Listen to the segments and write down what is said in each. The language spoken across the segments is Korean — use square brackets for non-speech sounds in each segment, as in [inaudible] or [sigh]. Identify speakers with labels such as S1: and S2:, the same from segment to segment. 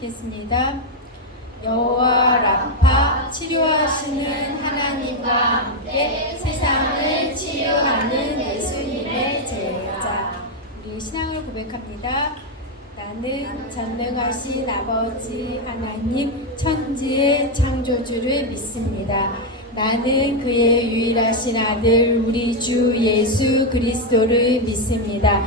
S1: 읽겠습니다. 여호와 라파 치료하시는 하나님과 함께 세상을 치유하는 예수님의 제자. 우리 신앙을 고백합니다. 나는 전능하신 아버지 하나님 천지의 창조주를 믿습니다. 나는 그의 유일하신 아들 우리 주 예수 그리스도를 믿습니다.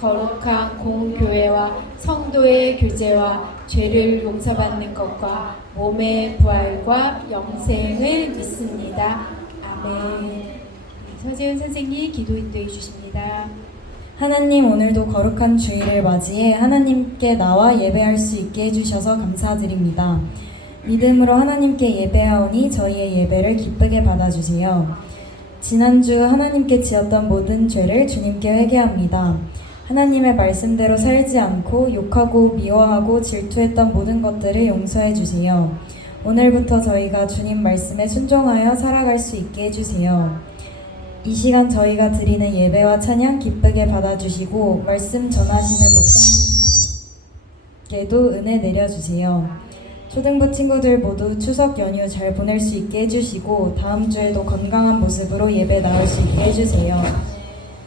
S1: 거룩한 공교회와 성도의 교제와 죄를 용서받는 것과 몸의 부활과 영생을 믿습니다. 아멘. 서재은 선생님 기도 인도해 주십니다.
S2: 하나님 오늘도 거룩한 주일을 맞이해 하나님께 나와 예배할 수 있게 해주셔서 감사드립니다. 믿음으로 하나님께 예배하오니 저희의 예배를 기쁘게 받아주세요. 지난주 하나님께 지었던 모든 죄를 주님께 회개합니다. 하나님의 말씀대로 살지 않고 욕하고 미워하고 질투했던 모든 것들을 용서해 주세요. 오늘부터 저희가 주님 말씀에 순종하여 살아갈 수 있게 해주세요. 이 시간 저희가 드리는 예배와 찬양 기쁘게 받아주시고 말씀 전하시는 목사님께도 은혜 내려주세요. 초등부 친구들 모두 추석 연휴 잘 보낼 수 있게 해주시고 다음 주에도 건강한 모습으로 예배 나올 수 있게 해주세요.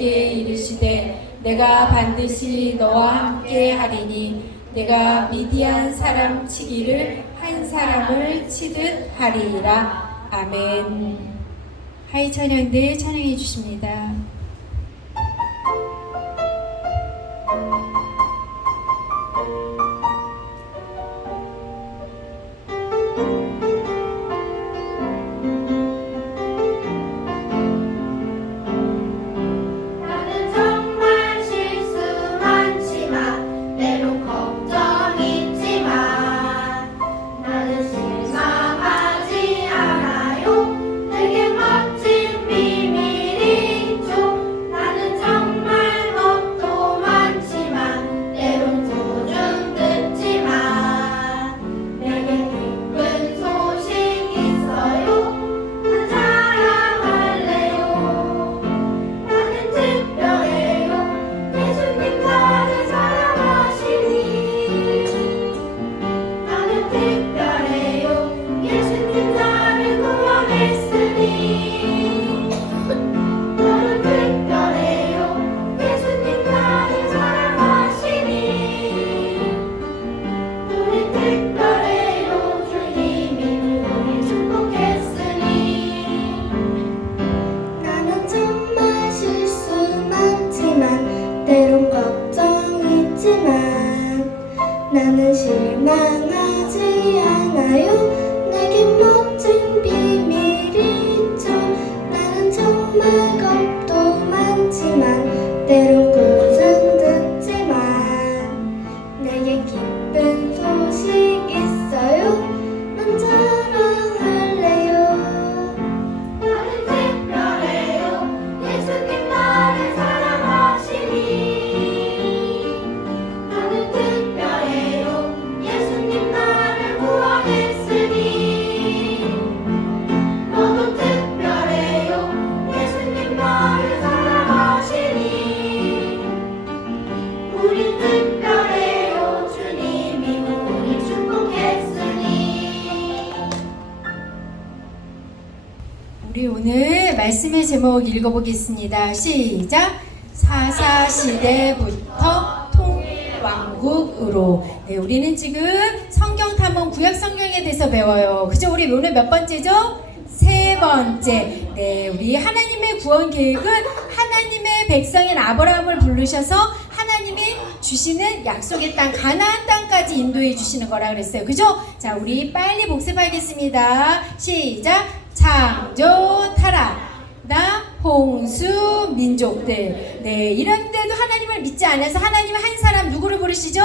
S1: 그에게 이르시되 내가 반드시 너와 함께 하리니 내가 미디안 사람 치기를 한 사람을 치듯 하리라. 아멘. 하이 찬양들 찬양해 주십니다. 읽어보겠습니다. 시작. 사사 시대부터 통일왕국으로. 네, 우리는 지금 성경 탐험 구약 성경에 대해서 배워요. 그죠? 우리 오늘 몇 번째죠? 세 번째. 네, 우리 하나님의 구원 계획은 하나님의 백성인 아브라함을 부르셔서 하나님이 주시는 약속의 땅 가나안 땅까지 인도해 주시는 거라 그랬어요. 그죠? 자, 우리 빨리 복습하겠습니다. 시작. 창조 타락. 나 홍수 민족들. 네, 이런데도 하나님을 믿지 않아서 하나님 한 사람 누구를 부르시죠?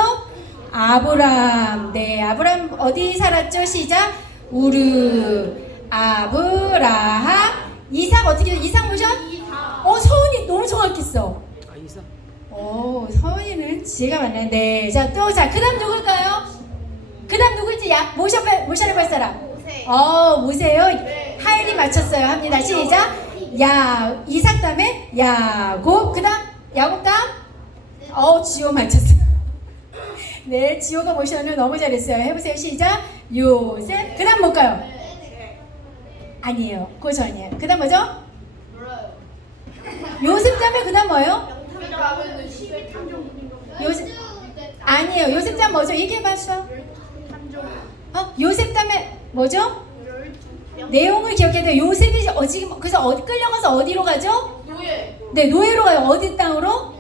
S1: 아브람. 네, 아브람 어디 살았죠? 시작. 우르. 아브라함. 이삭 어떻게 돼? 이삭 뭐죠? 어, 서은이 너무 정확했어.
S3: 아 이사
S1: 오, 서은이는 지혜가 많네. 네. 자, 또, 자, 그 다음 누굴까요? 그 다음 누굴지 야, 모셔, 모셔볼 사람.
S4: 모세.
S1: 어, 모세요.
S4: 네.
S1: 하율이 맞췄어요. 합니다. 시작. 야, 이삭 다음에 야곱. 그 다음, 야곱 다음. 어, 지호 맞췄어요. [laughs] 네, 지호가 모셔는 너무 잘했어요. 해보세요. 시작. 요셉. 그 다음 뭘까요? 아니에요. 그 전이에요. 그 다음 뭐죠? 요셉 다음에 그 다음 뭐예요? 요셉. 아니에요. 요셉 다음 뭐죠? 얘기해봐, 수아. 어? 요셉 다음에 뭐죠? 내용을 기억해야 돼요. 요셉이 어, 지금 그래서 어디 끌려가서 어디로 가죠?
S4: 노예.
S1: 네, 노예로 가요. 어디 땅으로?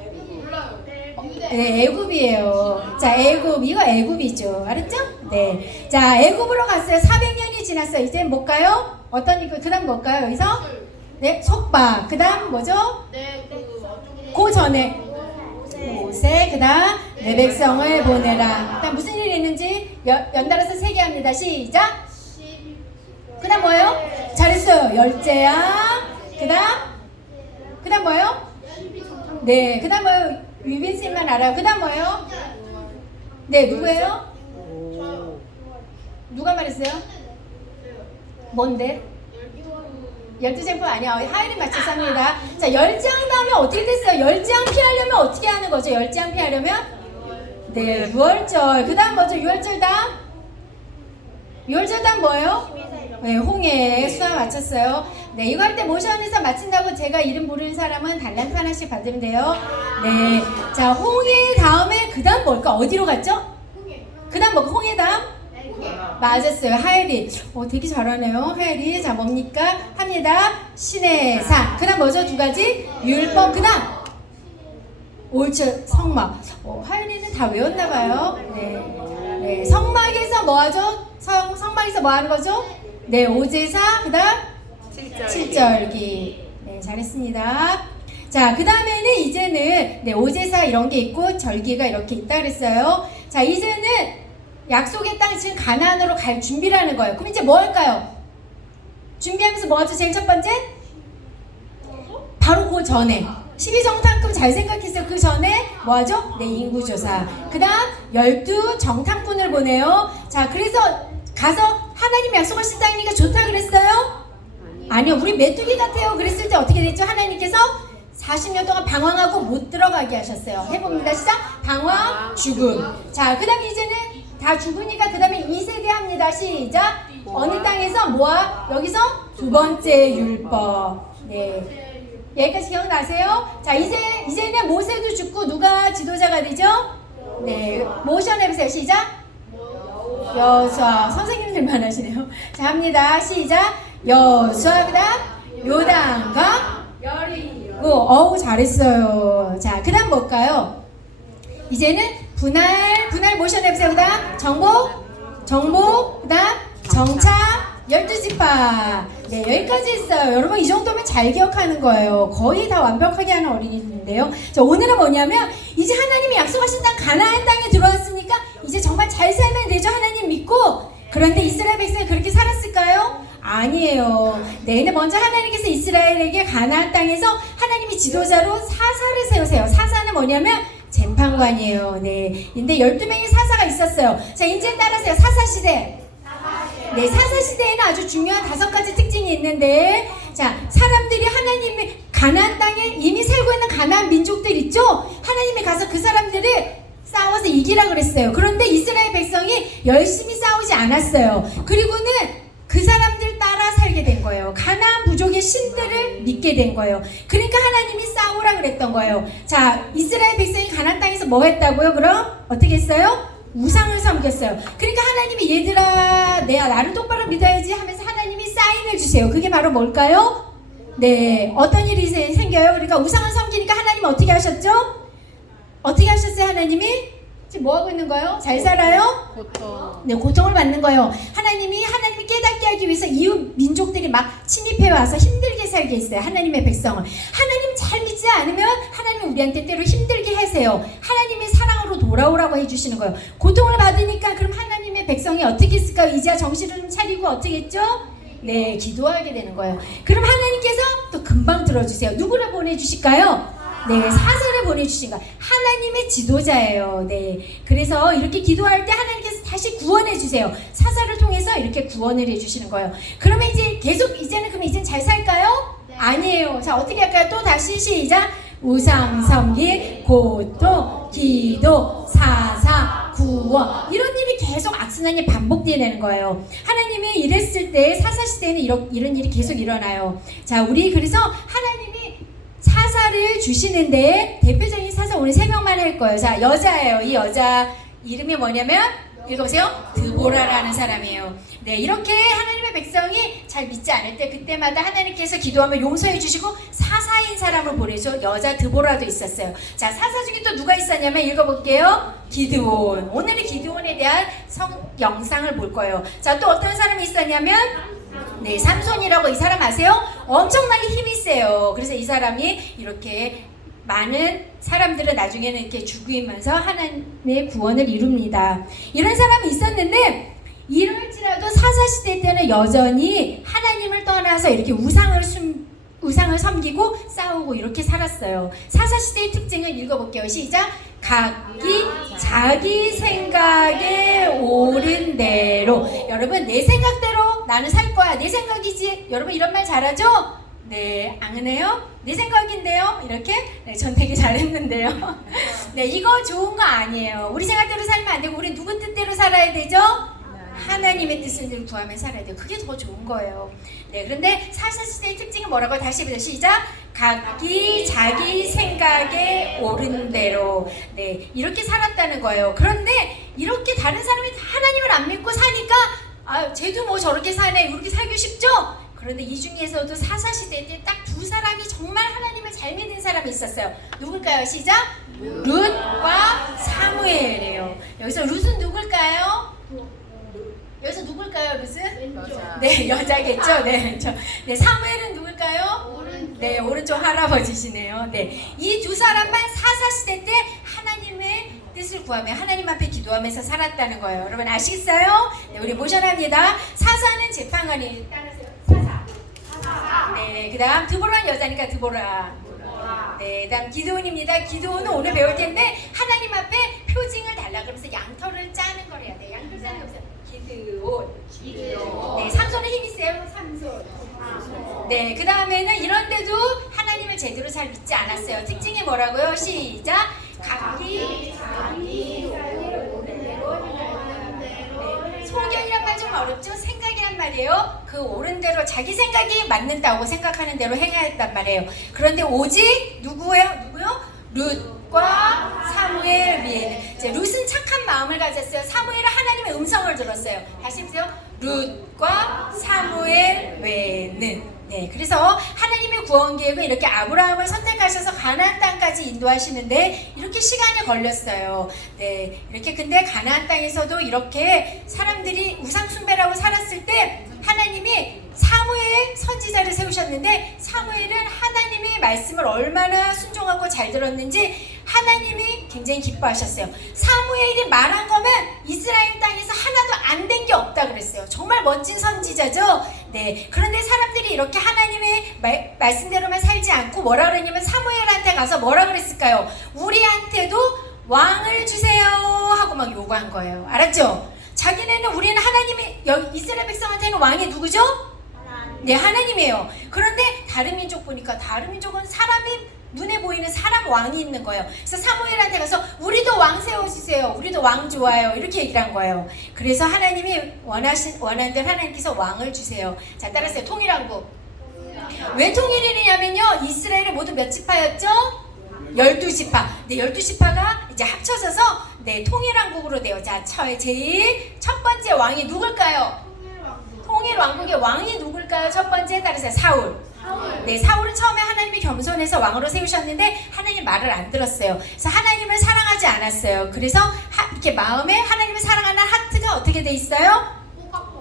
S4: 몰라요. 유대.
S1: 네, 애굽이에요. 자, 애굽 이거 애굽이죠. 알았죠? 네. 자, 애굽으로 갔어요. 400년이 지났어요. 이제 뭘까요? 어떤 이거 그다음 뭘까요? 여기서? 네, 속박. 그다음 뭐죠?
S4: 네, 그.
S1: 그 전에 모세 그다음 내 백성을 보내라. 그다음 무슨 일이 있는지 연, 연달아서 세개 합니다. 시작. 그 다음 뭐예요? 잘했어요. 열째야. 그 다음 그 다음 뭐예요? 네. 그 다음 뭐예요? 유빈씨만 알아요. 그 다음 뭐예요? 네, 누구예요? 누가 말했어요? 뭔데? 열두 쟁품 아니야. 하이를 맞춰서 합니다. 자, 열장 다음에 어떻게 됐어요? 열장 피하려면 어떻게 하는 거죠? 열장 피하려면? 네, 유월절. 그 다음 뭐죠? 유월절 다음? 유월절 다음 뭐예요? 네, 홍해. 수학 맞췄어요. 네, 이거 할 때 모션에서 맞춘다고 제가 이름 부르는 사람은 달란트 하나씩 받으면 돼요. 네. 자, 홍해 다음에 그 다음 뭘까? 어디로 갔죠? 그 다음 뭐, 홍해 다음? 맞았어요. 하엘이. 어, 되게 잘하네요. 하엘이. 자, 뭡니까? 합니다. 신의 산. 그 다음 뭐죠? 두 가지? 율법. 그 다음. 올철 성막. 어, 하엘이는 다 외웠나 봐요. 네. 네. 성막에서 뭐 하죠? 성, 성막에서 뭐 하는 거죠? 네. 오제사. 그 다음. 칠절기. 네, 잘했습니다. 자, 그 다음에는 이제는 네, 오제사 이런 게 있고 절기가 이렇게 있다 그랬어요. 자, 이제는 약속의 땅 지금 가나안으로 갈 준비라는 거예요. 그럼 이제 뭐 할까요? 준비하면서 뭐 하죠? 제일 첫 번째? 바로 그 전에 12정탐꾼 잘 생각했어요. 그 전에 뭐 하죠? 네, 인구조사. 그 다음 12정탐꾼을 보내요. 자, 그래서 가서 하나님 약속하신 땅이니까 좋다 그랬어요? 아니요, 우리 메뚜기 같아요. 그랬을 때 어떻게 됐죠? 하나님께서 40년 동안 방황하고 못 들어가게 하셨어요. 해봅니다. 시작. 방황, 죽음. 자, 그 다음에 이제는 다 죽으니까 그 다음에 2세대 합니다. 시작. 어느 땅에서 모아? 여기서 두 번째 율법. 네. 여기까지 기억나세요? 자, 이제, 이제는 모세도 죽고 누가 지도자가 되죠? 네. 모션 해보세요. 시작. 여수아 선생님들만 하시네요. 자 합니다. 시작. 여수아 그다음 요단강 여리고 어우 잘했어요. 자 그다음 뭘까요? 이제는 분할 분할 모션 해보세요. 그다음 정보 정보 그다음 정착 열두 지파 네 여기까지 했어요. 여러분 이 정도면 잘 기억하는 거예요. 거의 다 완벽하게 하는 어린이인데요. 자 오늘은 뭐냐면 이제 하나님이 약속하신 땅 가나안 땅에 들어왔으니까 이제 정말 잘 살면 되죠. 하나님 믿고 그런데 이스라엘 백성이 그렇게 살았을까요? 아니에요. 네, 근데 먼저 하나님께서 이스라엘에게 가나안 땅에서 하나님이 지도자로 사사를 세우세요. 사사는 뭐냐면 재판관이에요. 네. 근데 12명의 사사가 있었어요. 자, 이제 따라서요. 사사 시대. 네, 사사 시대에는 아주 중요한 다섯 가지 특징이 있는데, 자, 사람들이 하나님의 가나안 땅에 이미 살고 있는 가나안 민족들 있죠? 하나님이 가서 그 사람들을 싸워서 이기라 그랬어요. 그런데 이스라엘 백성이 열심히 싸우지 않았어요. 그리고는 그 사람들 따라 살게 된 거예요. 가나안 부족의 신들을 믿게 된 거예요. 그러니까 하나님이 싸우라 그랬던 거예요. 자, 이스라엘 백성이 가나안 땅에서 뭐 했다고요? 그럼 어떻게 했어요? 우상을 섬겼어요. 그러니까 하나님이 얘들아, 내가 나를 똑바로 믿어야지 하면서 하나님이 사인을 주세요. 그게 바로 뭘까요? 네, 어떤 일이 생- 생겨요? 그러니까 우상을 섬기니까 하나님 어떻게 하셨죠? 어떻게 하셨어요, 하나님이? 지금 뭐 하고 있는 거예요? 잘 살아요?
S4: 보통.
S1: 네, 고통을 받는 거예요. 하나님이 하나님이 깨닫게 하기 위해서 이웃 민족들이 막 침입해 와서 힘들게 살게 했어요. 하나님의 백성을. 하나님 잘 믿지 않으면 하나님 우리한테 때로 힘들게 하세요. 돌아오라고 해주시는 거예요. 고통을 받으니까 그럼 하나님의 백성이 어떻게 했을까요? 이제야 정신을 좀 차리고 어떻게 했죠? 네, 기도하게 되는 거예요. 그럼 하나님께서 또 금방 들어주세요. 누구를 보내주실까요? 네, 사사를 보내주신 거. 하나님의 지도자예요. 네. 그래서 이렇게 기도할 때 하나님께서 다시 구원해 주세요. 사사를 통해서 이렇게 구원을 해 주시는 거예요. 그러면 이제 계속 이제는 그럼 이젠 잘 살까요?
S4: 네.
S1: 아니에요. 자, 어떻게 할까요? 또 다시 시작. 우상 섬기, 고통, 기도, 사사, 구원. 이런 일이 계속 악순환이 반복되는 거예요. 하나님이 이랬을 때 사사 시대에는 이런, 이런 일이 계속 일어나요. 자, 우리 그래서 하나님이 사사를 주시는데 대표적인 사사 오늘 세 명만 할 거예요. 자, 여자예요. 이 여자 이름이 뭐냐면 읽어보세요. 드보라라는 사람이에요. 네, 이렇게 하나님의 백성이 잘 믿지 않을 때 그때마다 하나님께서 기도하면 용서해 주시고 사사인 사람을 보내서 여자 드보라도 있었어요. 자, 사사 중에 또 누가 있었냐면 읽어볼게요. 기드온. 오늘은 기드온에 대한 성 영상을 볼 거예요. 자, 또 어떤 사람이 있었냐면 네, 삼손이라고 이 사람 아세요? 엄청나게 힘이 세요. 그래서 이 사람이 이렇게 많은 사람들은 나중에는 이렇게 죽이면서 하나님의 구원을 이룹니다. 이런 사람이 있었는데 이럴지라도 사사 시대 때는 여전히 하나님을 떠나서 이렇게 우상을 숨 우상을 섬기고 싸우고 이렇게 살았어요. 사사 시대의 특징을 읽어볼게요. 시작. 각기 자기 생각에 옳은 대로. 여러분 내 생각대로 나는 살 거야. 내 생각이지. 여러분 이런 말 잘하죠? 네, 안 그래요? 내 생각인데요. 이렇게 네, 전 되게 잘했는데요. [laughs] 네, 이거 좋은 거 아니에요. 우리 생각대로 살면 안 되고 우리 누구 뜻대로 살아야 되죠? 하나님의 뜻을 구하며 살아야 돼요. 그게 더 좋은 거예요. 네, 그런데 사사 시대의 특징은 뭐라고 다시 해보자. 시작. 각기 자기 생각에 옳은 대로. 네, 이렇게 살았다는 거예요. 그런데 이렇게 다른 사람이 하나님을 안 믿고 사니까 아, 쟤도 뭐 저렇게 사네. 이렇게 살기 쉽죠? 그런데 이 중에서도 사사 시대 때 딱 두 사람이 정말 하나님을 잘 믿는 사람이 있었어요. 누굴까요? 시작. 룻과 사무엘이에요. 여기서 룻은 누굴까요? 여기서 누굴까요?
S4: 여자.
S1: 네, 여자겠죠. 네, 저, 네, 사무엘은 누굴까요?
S4: 오른.
S1: 네, 오른쪽 할아버지시네요. 네, 이 두 사람만 사사 시대 때 하나님의 뜻을 구하며 하나님 앞에 기도하면서 살았다는 거예요. 여러분 아시겠어요? 네, 우리 모셔납니다. 사사는 재판관이 따라서요. 사사. 네, 그다음 드보라는 여자니까 드보라. 네, 다음 기도원입니다. 기도원은 오늘 배울 텐데 하나님 앞에 표징을 달라 그러면서 양털을 짜는 걸 해야 돼. 양털 짜는 거. 기도원.
S4: 기대요.
S1: 네, 삼손은 힘이 세요. 삼손. 네, 그 다음에는 이런데도 하나님을 제대로 잘 믿지 않았어요. 특징이 뭐라고요? 시작. 각기 자기 오는 대로 네, 소견이란 말 좀 어렵죠? 생각이란 말이에요. 그 옳은 대로 자기 생각이 맞는다고 생각하는 대로 행해야 했단 말이에요. 그런데 오직 누구예요? 누구요? 룻 과 사무엘 위에는 이제 룻은 착한 마음을 가졌어요. 사무엘은 하나님의 음성을 들었어요. 다시 해보세요. 룻과 사무엘 외에는 네, 그래서 하나님의 구원 계획은 이렇게 아브라함을 선택하셔서 가나안 땅까지 인도하시는데 이렇게 시간이 걸렸어요. 네, 이렇게 근데 가나안 땅에서도 이렇게 사람들이 우상 숭배라고 살았을 때 하나님이 사무엘 선지자를 세우셨는데 사무엘은 하나님의 말씀을 얼마나 순종하고 잘 들었는지 하나님이 굉장히 기뻐하셨어요. 사무엘이 말한 거면 이스라엘 땅에서 하나도 안 된 게 없다 그랬어요. 정말 멋진 선지자죠. 네. 그런데 사람들이 이렇게 하나님의 말, 말씀대로만 살지 않고 뭐라 그랬냐면 사무엘한테 가서 뭐라 그랬을까요? 우리한테도 왕을 주세요 하고 막 요구한 거예요. 알았죠? 자기네는 우리는 하나님이 여기 이스라엘 백성한테는 왕이 누구죠? 네, 하나님이에요. 그런데 다른 민족 보니까 다른 민족은 사람이 눈에 보이는 사람 왕이 있는 거예요. 그래서 사무엘한테 가서 우리도 왕 세워주세요. 우리도 왕 좋아요. 이렇게 얘기를 한 거예요. 그래서 하나님이 원하신 대로 하나님께서 왕을 주세요. 자 따라서 통일왕국. 왜 통일이냐면요. 이스라엘의 모두 몇 지파였죠? 12지파. 네, 12지파가 이제 합쳐져서 네, 통일왕국으로 돼요. 자, 처- 제일 첫 번째 왕이 누굴까요? 통일 왕국의 왕이 누굴까요? 첫 번째 따르세요. 사울. 네, 사울은 처음에 하나님이 겸손해서 왕으로 세우셨는데 하나님 말을 안 들었어요. 그래서 하나님을 사랑하지 않았어요. 그래서 하- 이렇게 마음에 하나님을 사랑하는 하트가 어떻게 돼 있어요?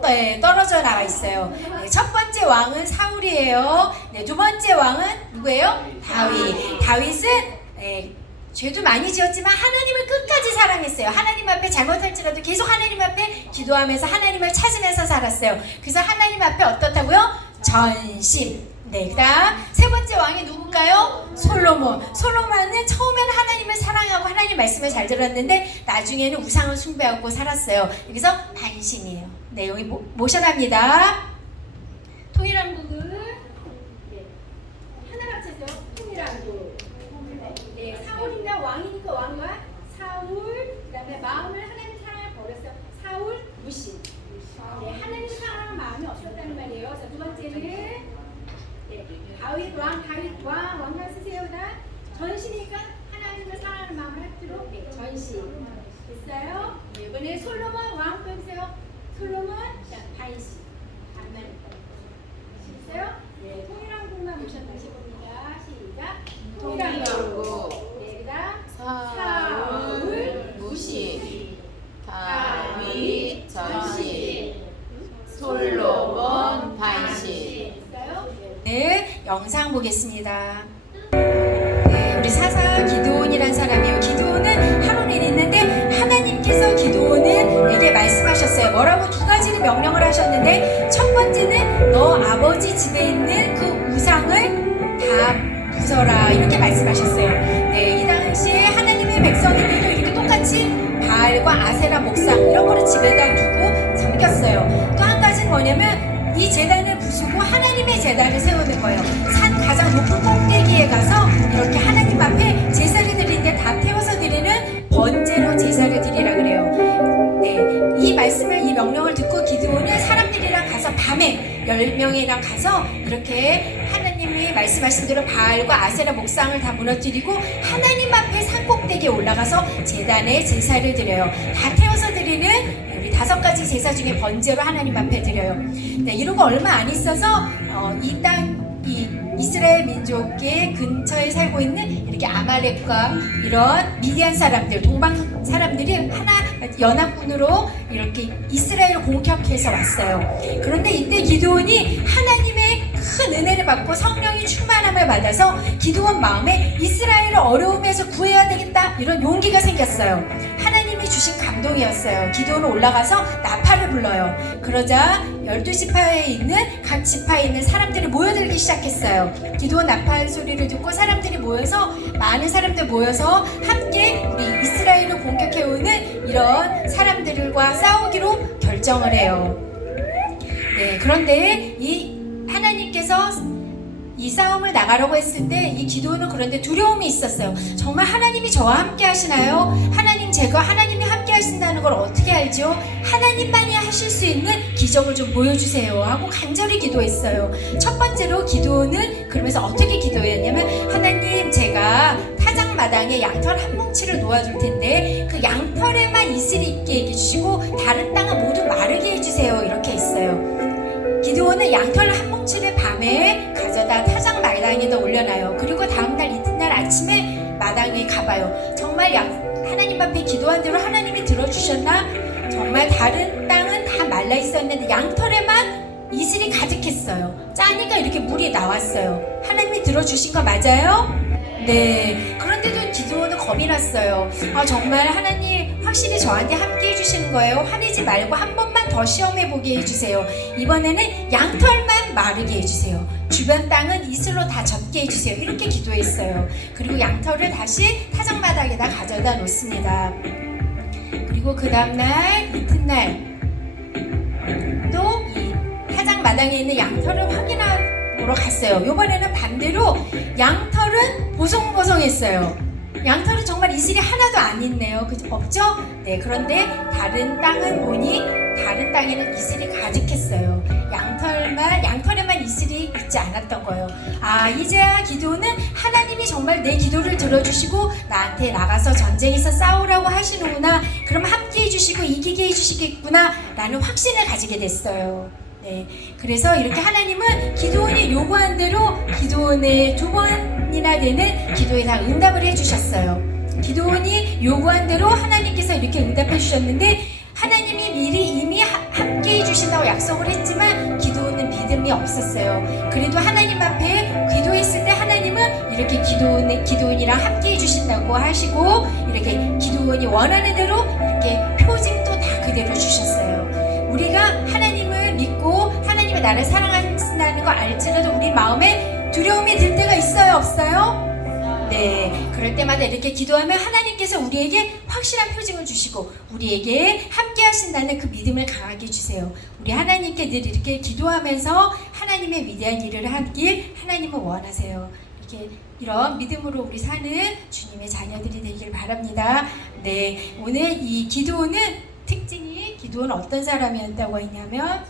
S1: 네, 떨어져 나와 있어요. 네, 첫 번째 왕은 사울이에요. 네, 두 번째 왕은 누구예요? 다윗. 다윗은 네, 죄도 많이 지었지만 하나님을 끝까지 사랑했어요. 하나님 앞에 잘못할지라도 계속 하나님 앞에 기도하면서 하나님을 찾으면서 살았어요. 그래서 하나님 앞에 어떻다고요? 전심. 네, 그다음 세 번째 왕이 누굴까요? 솔로몬. 솔로몬은 처음에는 하나님을 사랑하고 하나님 말씀을 잘 들었는데 나중에는 우상을 숭배하고 살았어요. 여기서 반신이에요. 네, 여기 모, 모션합니다. 통일왕국을 네, 하나 합쳐서 통일왕국. 네, 사울이나 왕이니까 왕과 사울, 그다음에 마음을 하나님 사랑을 버렸어요. 사울 무시. 네, 하나님 사랑하는 마음이 없었다는 말이에요. 자, 두 번째는 네, 다윗 왕, 다윗 왕, 왕만 쓰세요. 나 전시니까 하나님을 사랑하는 마음을 네, 전시. 됐어요? 네, 이번에 솔로몬 왕 빼주세요. 솔로몬, 자, 반시. 반만. 됐어요? 네, 통일왕국만 모션 다시 봅니다. 시작.
S3: 통일왕국.
S1: 네, 그다음
S3: 사울 무시 다윗 전시 솔로몬 반시
S1: 됐어요? 네, 영상 보겠습니다. 네, 우리 사사 기도원이란 사 열 명이랑 가서 이렇게 하나님이 말씀하신 대로 바알과 아세라 목상을 다 무너뜨리고 하나님 앞에 산 꼭대기에 올라가서 제단에 제사를 드려요. 다 태워서 드리는 우리 다섯 가지 제사 중에 번제로 하나님 앞에 드려요. 네, 이러고 얼마 안 있어서 어, 이 땅, 이 이스라엘 민족의 근처에 살고 있는 이렇게 아말렉과 이런 미디안 사람들, 동방 사람들이 하나 연합군으로 이렇게 이스라엘을 공격해서 왔어요. 그런데 이때 기도원이 하나님의 큰 은혜를 받고 성령이 충만함을 받아서 기도원 마음에 이스라엘을 어려움에서 구해야 되겠다 이런 용기가 생겼어요. 하나님이 주신 감동이었어요. 기도원은 올라가서 나팔을 불러요. 그러자 열두 지파에 있는 각 지파에 있는 사람들이 모여들기 시작했어요. 기도원 나팔 소리를 듣고 사람들이 모여서 많은 사람들 모여서 함께 우리 이스라엘을 공격해오는 이런 사람들과 싸우기로 결정을 해요. 네, 그런데 이 이 싸움을 나가려고 했을 때 이 기도는 그런데 두려움이 있었어요. 정말 하나님이 저와 함께 하시나요? 하나님 제가 하나님이 함께 하신다는 걸 어떻게 알죠? 하나님만이 하실 수 있는 기적을 좀 보여주세요 하고 간절히 기도했어요. 첫 번째로 기도는 그러면서 어떻게 기도했냐면 하나님 제가 타작 마당에 양털 한 뭉치를 놓아줄 텐데 그 양털에만 이슬이 있게 해주시고 다른 땅은 모두 마르게 해주세요 이렇게 했어요. 기도원은 양털 한 뭉치를 밤에 가져 다 타작 마당에다 올려놔요. 그리고 다음날 이튿날 아침에 마당에 가봐요. 정말 양, 하나님 앞에 기도한 대로 하나님이 들어주셨나? 정말 다른 땅은 다 말라 있었는데 양털에만 이슬이 가득했어요. 짜니까 이렇게 물이 나왔어요. 하나님이 들어주신 거 맞아요? 네. 그런데도 기도원은 겁이 났어요. 아, 정말 하나님 확실히 저한테 함께 해주시는 거예요. 화내지 말고 한 번만 더 시험해 보게 해주세요. 이번에는 양털만 마르게 해주세요. 주변 땅은 이슬로 다 젖게 해주세요. 이렇게 기도했어요. 그리고 양털을 다시 타작마당에다 가져다 놓습니다. 그리고 그 다음날 이튿날 또 이 타작 마당에 있는 양털을 확인하 보러 갔어요. 요번에는 반대로 양털은 보송보송했어요. 양털은 정말 이슬이 하나도 안 있네요. 그 없죠? 네. 그런데 다른 땅은 보니 다른 땅에는 이슬이 가득했어요. 양털만 양털에만 이슬이 있지 않았던 거예요. 아 이제야 기도는 하나님이 정말 내 기도를 들어주시고 나한테 나가서 전쟁에서 싸우라고 하시는구나. 그럼 함께 해주시고 이기게 해주시겠구나라는 확신을 가지게 됐어요. 네, 그래서 이렇게 하나님은 기도원이 요구한 대로 기도원의 두 번이나 되는 기도에 다 응답을 해주셨어요. 기도원이 요구한 대로 하나님께서 이렇게 응답해 주셨는데 하나님이 미리 이미 해 주신다고 약속을 했지만 기도원은 믿음이 없었어요. 그래도 하나님 앞에 기도했을 때 하나님은 이렇게 기도원, 기도원이랑 함께 해주신다고 하시고 이렇게 기도원이 원하는 대로 이렇게 표징도 다 그대로 주셨어요. 우리가 하나님을 믿고 하나님의 나를 사랑하신다는 거 알지라도 우리 마음에 두려움이 들 때가 있어요, 없어요? 네, 그럴 때마다 이렇게 기도하면 하나님께서 우리에게 확실한 표징을 주시고 우리에게 함께 하신다는 그 믿음을 강하게 해주세요. 우리 하나님께 늘 이렇게 기도하면서 하나님의 위대한 일을 하길 하나님은 원하세요. 이렇게 이런 믿음으로 우리 사는 주님의 자녀들이 되길 바랍니다. 네, 오늘 이 기도는 특징이 기도는 어떤 사람이었다고 했냐면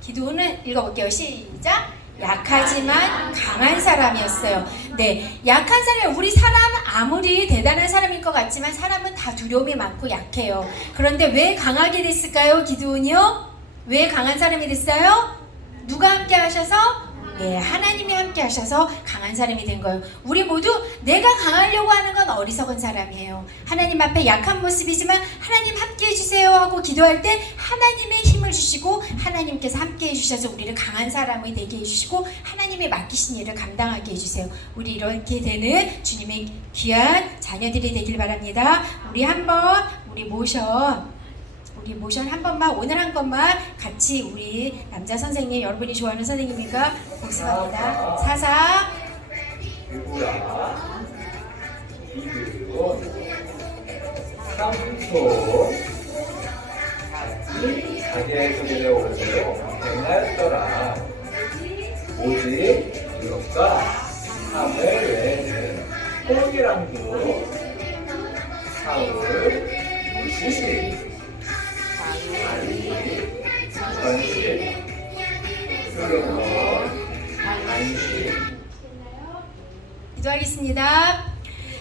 S1: 기도는 읽어볼게요. 시작. 약하지만 강한 사람이었어요. 네, 약한 사람, 우리 사람 아무리 대단한 사람일 것 같지만 사람은 다 두려움이 많고 약해요. 그런데 왜 강하게 됐을까요, 기도은요? 왜 강한 사람이 됐어요? 누가 함께 하셔서? 네, 하나님이 함께 하셔서 강한 사람이 된 거예요. 우리 모두 내가 강하려고 하는 건 어리석은 사람이에요. 하나님 앞에 약한 모습이지만 하나님 함께 해주세요 하고 기도할 때 하나님의 힘을 주시고 하나님께서 함께 해주셔서 우리를 강한 사람이 되게 해주시고 하나님의 맡기신 일을 감당하게 해주세요. 우리 이렇게 되는 주님의 귀한 자녀들이 되길 바랍니다. 우리 한번 우리 모셔 우리 모션 한 번만 오늘 한 것만 같이 우리 남자 선생님 여러분이 좋아하는 선생님이니까 복습합니다. 사사
S5: 누구야? 이들고 3초 같이 자기의 소리를 오므로 행하였더라. 오직 이것과 사물 외에는 꼴기랑도 사울 무시
S1: 기도하겠습니다.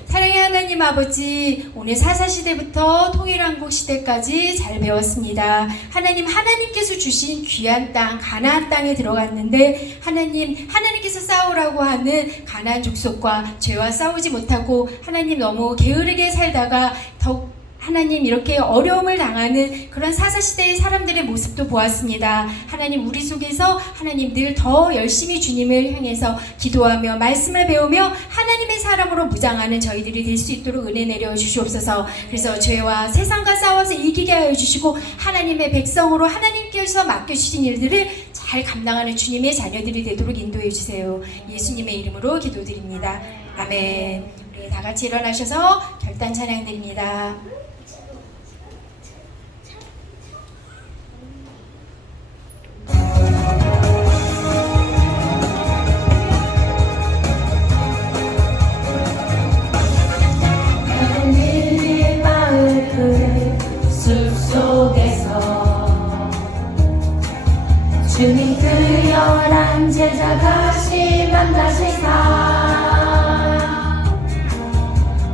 S1: 사랑의 하나님 아버지, 오늘 사사시대부터 통일한국 시대까지 잘 배웠습니다. 하나님, 하나님께서 주신 귀한 땅, 가나안 땅에 들어갔는데, 하나님, 하나님께서 싸우라고 하는 가나안 족속과 죄와 싸우지 못하고, 하나님 너무 게으르게 살다가 더욱 하나님 이렇게 어려움을 당하는 그런 사사시대의 사람들의 모습도 보았습니다. 하나님 우리 속에서 하나님 늘 더 열심히 주님을 향해서 기도하며 말씀을 배우며 하나님의 사람으로 무장하는 저희들이 될 수 있도록 은혜 내려 주시옵소서. 그래서 죄와 세상과 싸워서 이기게 하여 주시고 하나님의 백성으로 하나님께서 맡겨주신 일들을 잘 감당하는 주님의 자녀들이 되도록 인도해 주세요. 예수님의 이름으로 기도드립니다. 아멘. 우리 다 같이 일어나셔서 결단 찬양 드립니다.
S2: 제자 다시 만나시사.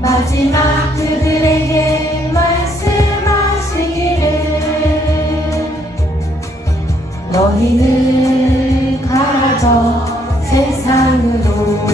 S2: 마지막 그들에게 말씀하시기를 너희는 가져 세상으로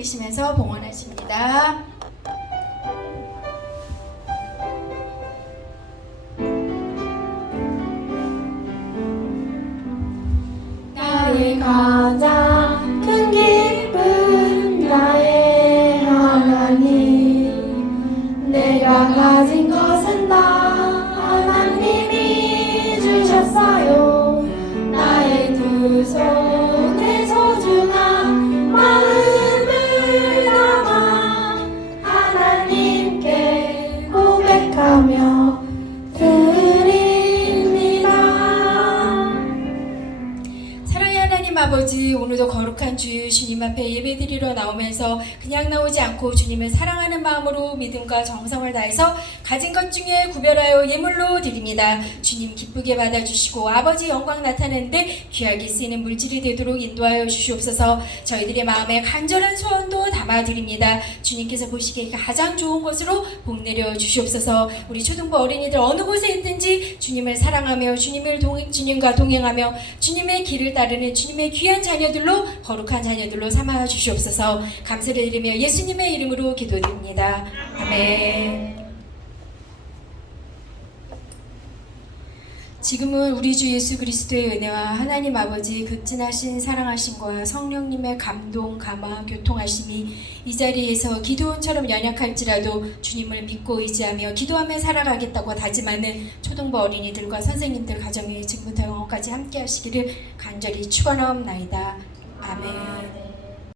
S1: 드리시면서 봉헌하십니다. 거룩한 주 주님 앞에 예배드리러 나오면서 그냥 나오지 않고 주님을 사랑하는 마음으로 믿음과 정성을 다해서 가진 것 중에 구별하여 예물로 드립니다. 주님 기쁘게 받아주시고 아버지 영광 나타내는데 귀하게 쓰이는 물질이 되도록 인도하여 주시옵소서 저희들의 마음에 간절한 소원도 담아드립니다. 주님께서 보시기에 가장 좋은 것으로 복 내려 주시옵소서 우리 초등부 어린이들 어느 곳에 있든지 주님을 사랑하며 주님을 동, 주님과 동행하며 주님의 길을 따르는 주님의 귀한 자녀들로 거룩한 자녀들로 삼아 주시옵소서 감사를 드리며 예수님의 이름으로 기도드립니다. 아멘. 지금은 우리 주 예수 그리스도의 은혜와 하나님 아버지 극진하신 사랑하심과 성령님의 감동, 감화, 교통하심이 이 자리에서 기도원처럼 연약할지라도 주님을 믿고 의지하며 기도하며 살아가겠다고 다짐하는 초등부 어린이들과 선생님들 가정이 지금부터 영원까지 함께 하시기를 간절히 축원하옵나이다. 아멘.